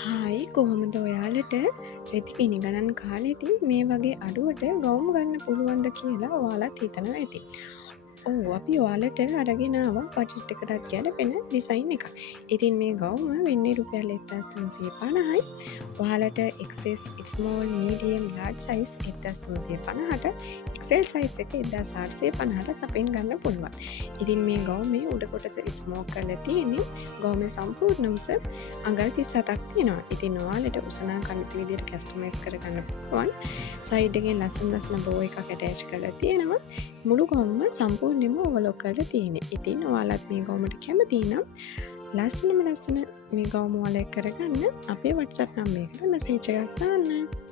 Hi කොහොමද ඔයාලට රෙදි ඉනිගණන් කාලෙදී මේ වගේ අඩුවට ගවුම් ගන්න පුළුවන්ද කියලා ඔයාලත් හිතනවා ඇති. ඔව් අපි ඔයාලට අරගෙනවා බජට් එකටත් ගැලපෙන ඩිසයින් එකක්. ඉතින් මේ ගවුම වෙන්නේ රුපියල් 1350යි. ඔයාලට XS small medium large size 1350ට XL size එක 1450ට අපෙන් ගන්න පුළුවන්. ඉතින් මේ ගවුමේ උඩ කොටස ස්මෝක් කරලා තියෙන්නේ. ගවුමේ සම්පූර්ණ උස අඟල් 37ක් තියෙනවා. ඉතින් ඔයාලට උසනා කණිති විදිහට කස්ටමයිස් කරගන්න පුළුවන්. සයිඩ් එකෙන් ලස්සන බෝ එකක් ඇටච් කරලා තියෙනවා. මුළු ගවුම සම්පූර්ණයෙන්ම ඕවර්ලොක් කරලා තියෙන්නේ. ඉතින් ඔයාලත් මේ ගවුමට කැමති නම් ලස්සන මේ ගවුම ඔයාලා කරගන්න අපේ WhatsApp නම්බරයකට මැසේජ් එකක් දාන්න.